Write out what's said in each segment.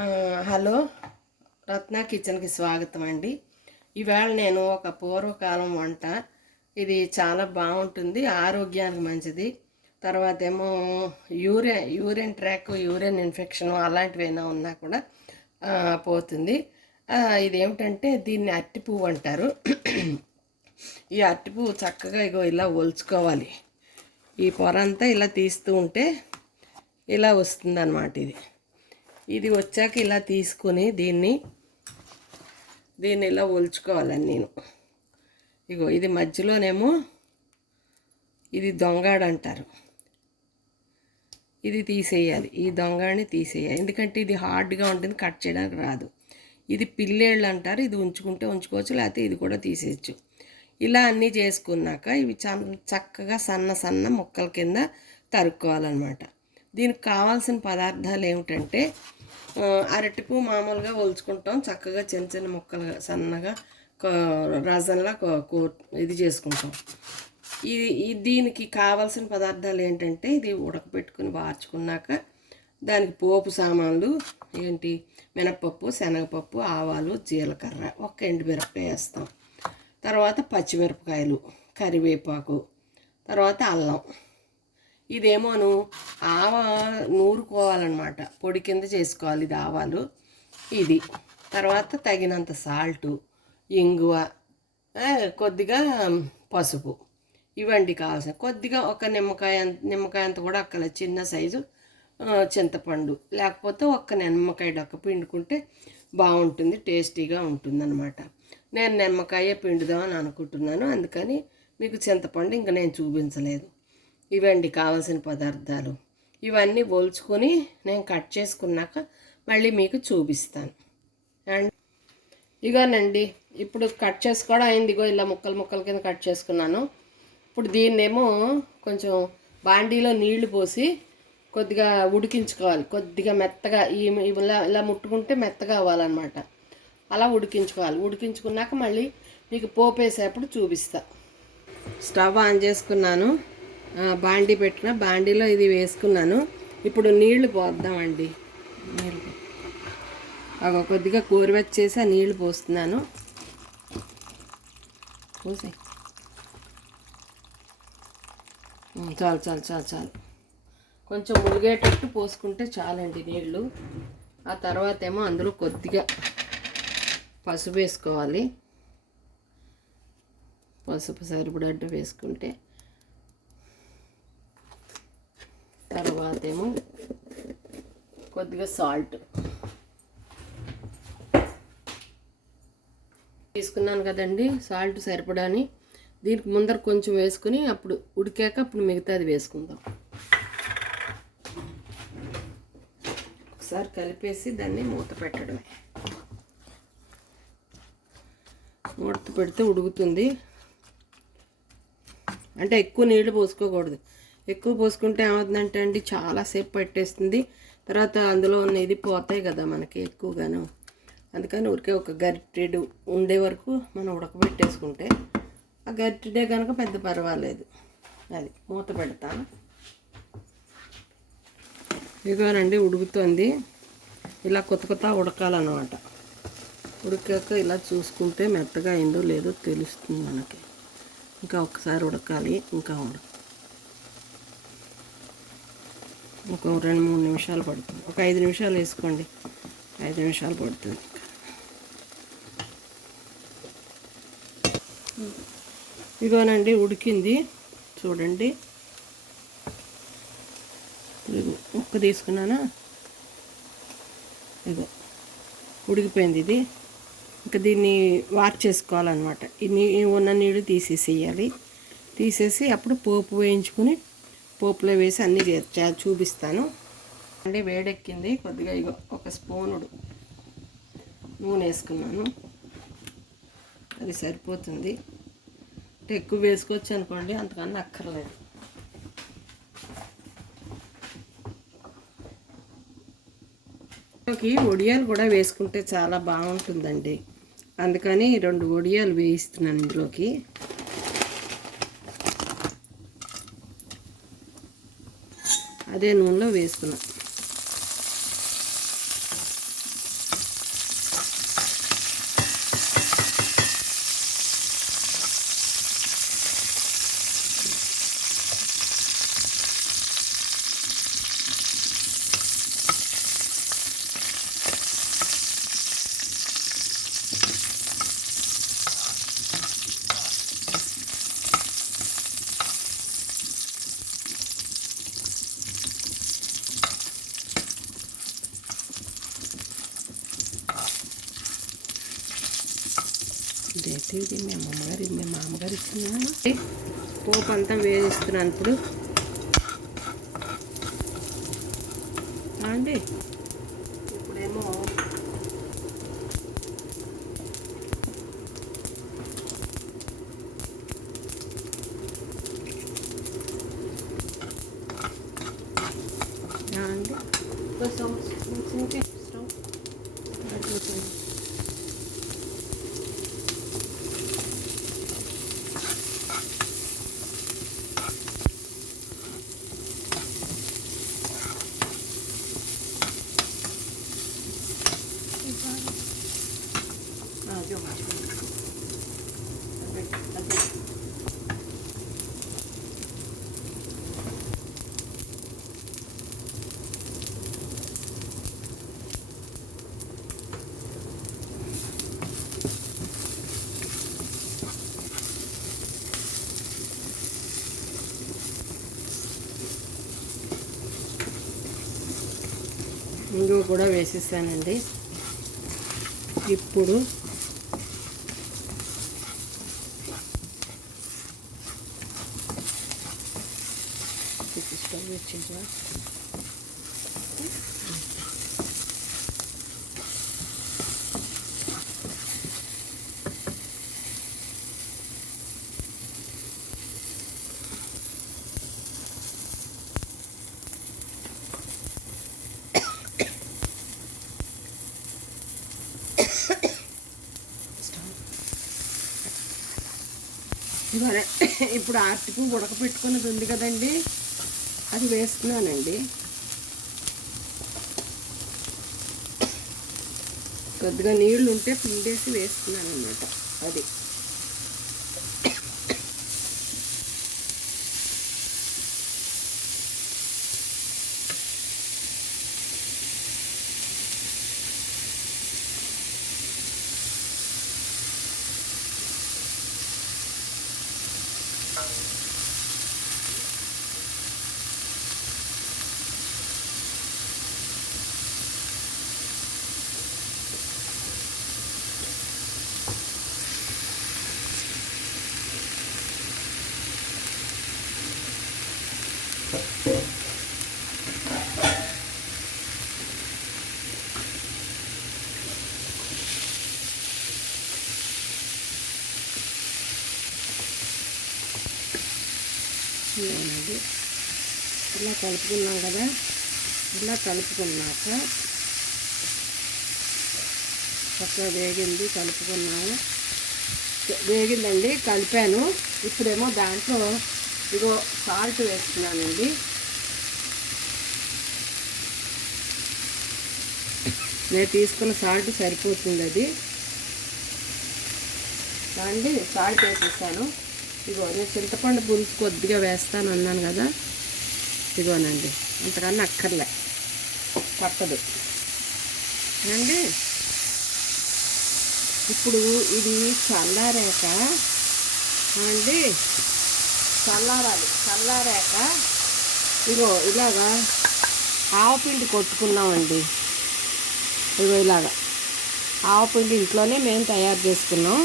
Hello, రత్న కిచెన్కి స్వాగతం అండి. ఈవేళ నేను ఒక పూర్వకాలం వంట, ఇది చాలా బాగుంటుంది, ఆరోగ్యానికి మంచిది. తర్వాత ఏమో యూరిన్ ట్రాక్, యూరిన్ ఇన్ఫెక్షన్ అలాంటివి ఏమైనా ఉన్నా కూడా పోతుంది. ఇదేమిటంటే దీన్ని అరటిపువ్వు అంటారు. ఈ అరటిపువ్వు చక్కగా ఇలా ఒలుచుకోవాలి. ఈ పొర అంతా ఇలా తీస్తూ ఉంటే ఇలా వస్తుందన్నమాట. ఇది వచ్చాక ఇలా తీసుకుని దీన్ని ఇలా ఒలుచుకోవాలని నేను ఇది మధ్యలోనేమో ఇది దొంగాడు అంటారు, ఇది తీసేయాలి. ఈ దొంగాడిని తీసేయాలి, ఎందుకంటే ఇది హార్డ్గా ఉంటుంది, కట్ చేయడానికి రాదు. ఇది పిల్లేళ్ళు అంటారు, ఇది ఉంచుకుంటే ఉంచుకోవచ్చు, లేకపోతే ఇది కూడా తీసేయచ్చు. ఇలా అన్నీ చేసుకున్నాక ఇవి చక్కగా సన్న సన్న ముక్కల కింద తరుక్కోవాలన్నమాట. దీనికి కావాల్సిన పదార్థాలు ఏమిటంటే, అరటిపువ్వు మామూలుగా ఒలుచుకుంటాం, చక్కగా చిన్న చిన్న ముక్కలుగా సన్నగా రజంలా ఇది చేసుకుంటాం. దీనికి కావాల్సిన పదార్థాలు ఏంటంటే, ఇది ఉడకపెట్టుకుని వార్చుకున్నాక దానికి పోపు సామాన్లు ఏంటి, మినపప్పు, శనగపప్పు, ఆవాలు, జీలకర్ర, ఒక ఎండుమిరపకాయ వేస్తాం. తర్వాత పచ్చిమిరపకాయలు, కరివేపాకు, తర్వాత అల్లం. ఇదేమోను నూరుకోవాలన్నమాట, పొడి కింద చేసుకోవాలి ఇది ఆవాలు. ఇది తర్వాత తగినంత సాల్టు, ఇంగువ, కొద్దిగా పసుపు, ఇవండి కావాల్సిన. కొద్దిగా ఒక నిమ్మకాయ అంత కూడా అక్కల చిన్న సైజు చింతపండు, లేకపోతే ఒక్క నిమ్మకాయ డొక్క పిండుకుంటే బాగుంటుంది, టేస్టీగా ఉంటుంది అన్నమాట. నేను నిమ్మకాయ పిండుదామని అనుకుంటున్నాను, అందుకని మీకు చింతపండు ఇంకా నేను చూపించలేదు. ఇవండి కావాల్సిన పదార్థాలు. ఇవన్నీ ఒలుచుకొని నేను కట్ చేసుకున్నాక మళ్ళీ మీకు చూపిస్తాను. అండ్ ఇగోనండి, ఇప్పుడు కట్ చేసుకోవడం అయింది. ఇలా ముక్కల కింద కట్ చేసుకున్నాను. ఇప్పుడు దీన్నేమో కొంచెం బాండీలో నీళ్లు పోసి కొద్దిగా ఉడికించుకోవాలి. కొద్దిగా మెత్తగా ఇలా ముట్టుకుంటే మెత్తగా అవ్వాలన్నమాట. అలా ఉడికించుకోవాలి. ఉడికించుకున్నాక మళ్ళీ మీకు పోపు వేసేటప్పుడు చూపిస్తా. స్టవ్ ఆన్ చేసుకున్నాను, బాండీ పెట్టిన బాండీలో ఇది వేసుకున్నాను. ఇప్పుడు నీళ్లు పోద్దామండి. నీళ్ళు కొద్దిగా గోరువెచ్చేసి ఆ నీళ్లు పోస్తున్నాను. పోసి చాలు చాలు చాలు చాలు కొంచెం ములిగేటట్టు పోసుకుంటే చాలండి నీళ్ళు. ఆ తర్వాత ఏమో అందులో కొద్దిగా పసుపు వేసుకోవాలి. పసుపు సరిపడట్టు వేసుకుంటే, తర్వాత ఏమో కొద్దిగా సాల్ట్ తీసుకున్నాను కదండి, సాల్ట్ సరిపడాని. దీనికి ముందర కొంచెం వేసుకుని అప్పుడు ఉడికాక అప్పుడు మిగతాది వేసుకుందాం. ఒకసారి కలిపేసి దాన్ని మూత పెట్టడమే. మూత పెడితే ఉడుకుతుంది. అంటే ఎక్కువ నీళ్ళు పోసుకోకూడదు. ఎక్కువ పోసుకుంటే ఏమవుతుందంటే అండి, చాలాసేపు పట్టేస్తుంది. తర్వాత అందులో ఉన్న ఇది పోతాయి కదా మనకి ఎక్కువగాను. అందుకని ఊరికే ఒక గరిటెడు ఉండే వరకు మనం ఉడకబెట్టేసుకుంటే, ఆ గరిటెడే కనుక పెద్ద పర్వాలేదు. అది మూత పెడతాను. ఇదిగోనండి ఉడుకుతుంది. ఇలా కొత్త ఉడకాలన్నమాట. ఉడికాక ఇలా చూసుకుంటే మెత్తగా అయిందో లేదో తెలుస్తుంది మనకి. ఇంకా ఒకసారి ఉడకాలి. ఇంకా ఒక 2-3 నిమిషాలు పడుతుంది. ఒక 5 నిమిషాలు వేసుకోండి, 5 నిమిషాలు పడుతుంది. ఇదిగోనండి ఉడికింది, చూడండి. ముక్క తీసుకున్నానా, ఇదిగో ఉడికిపోయింది ఇది. ఇంకా దీన్ని వాష్ చేసుకోవాలన్నమాట. ఉన్న నీళ్ళు తీసేసేయాలి. తీసేసి అప్పుడు పోపు వేయించుకుని పోపులో వేసి అన్నీ చూపిస్తాను అండి. వేడెక్కింది. కొద్దిగా ఇగో ఒక స్పూనుడు నూనె వేసుకున్నాను, అది సరిపోతుంది. అంటే ఎక్కువ వేసుకోవచ్చు అనుకోండి, అంతకన్నా అక్కర్లేదు. వడియాలు కూడా వేసుకుంటే చాలా బాగుంటుందండి, అందుకని 2 వడియాలు వేయిస్తున్నాను ఇందులోకి. అదే నూనెలో వేసుకున్నాను. ఇది మీ అమ్మమ్మగారు ఇది మీ మామగారు ఇచ్చిన పోపు అంతా వేయిస్తున్నాను ఇప్పుడు అండి. ఇప్పుడేమో అండి ఇంగువ కూడా వేసేసానండి. ఇప్పుడు స్టవ్ వచ్చేసా ఇప్పుడు ఆర్టిపు ఉడకపెట్టుకున్నది ఉంది కదండి, అది వేస్తున్నానండి. కొద్దిగా నీళ్ళు ఉంటే పిండేసి వేస్తున్నాను అన్నమాట. అది ఇలా కలుపుకున్నాం కదా. ఇలా కలుపుకున్నాక చక్కగా వేగింది, కలుపుకున్నాము, వేగిందండి, కలిపాను. ఇప్పుడేమో దాంట్లో ఇగో సాల్ట్ వేస్తున్నానండి. నేను తీసుకున్న సాల్ట్ సరిపోతుంది. అది అండి సాల్ట్ వేసేసాను. ఇగో నేను చింతపండు పులుసు కొద్దిగా వేస్తాను అన్నాను కదా, ఇగోనండి, అంతకన్నా అక్కర్లే, పట్టదు అండి. ఇప్పుడు ఇది చల్లారాక అండి, చల్లారాక ఇగో ఇలాగా ఆవపిండి కొట్టుకున్నామండి. ఇగో ఇలాగా ఆవపిండి ఇంట్లోనే మేము తయారు చేసుకున్నాం.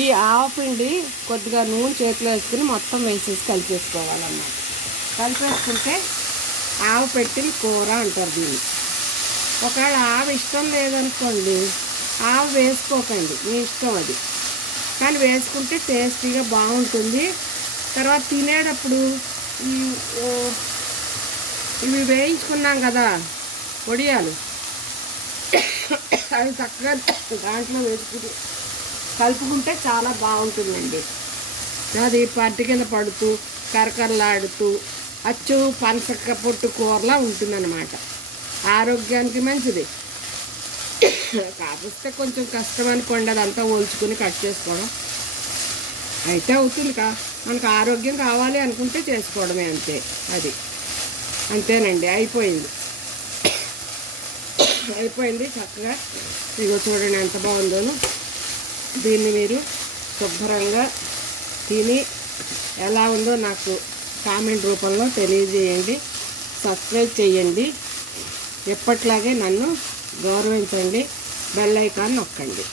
ఈ ఆవపిండి కొద్దిగా నూనె చేతిలో వేసుకుని మొత్తం వేసేసి కలిపేసుకోవాలన్నమాట. కలిపేసుకుంటే ఆవు పెట్టిన కూర అంటారు దీన్ని. ఒకవేళ ఆవు ఇష్టం లేదనుకోండి, ఆవు వేసుకోకండి, మీ ఇష్టం అది. కానీ వేసుకుంటే టేస్టీగా బాగుంటుంది. తర్వాత తినేటప్పుడు ఇవి వేయించుకున్నాం కదా వడియాలు, అవి చక్కగా దాంట్లో వేసుకుని కలుపుకుంటే చాలా బాగుంటుందండి. అది పట్టి కింద పడుతూ కరకరలాడుతూ అచ్చు పనసక్క పొట్టు కూరలా ఉంటుందన్నమాట. ఆరోగ్యానికి మంచిది. కాకపోతే కొంచెం కష్టం అనుకోండి, అదంతా ఒలుచుకుని కట్ చేసుకోవడం. అయితే అవుతుంది మనకు ఆరోగ్యం కావాలి అనుకుంటే చేసుకోవడమే, అంతే. అది అంతేనండి, అయిపోయింది చక్కగా. ఇగో చూడండి ఎంత బాగుందోను. దీన్ని మీరు శుభ్రంగా తిని ఎలా ఉందో నాకు కామెంట్ రూపంలో తెలియజేయండి. సబ్స్క్రైబ్ చేయండి. ఎప్పట్లాగే నన్ను గౌరవించండి. బెల్ ఐకాన్ నొక్కండి.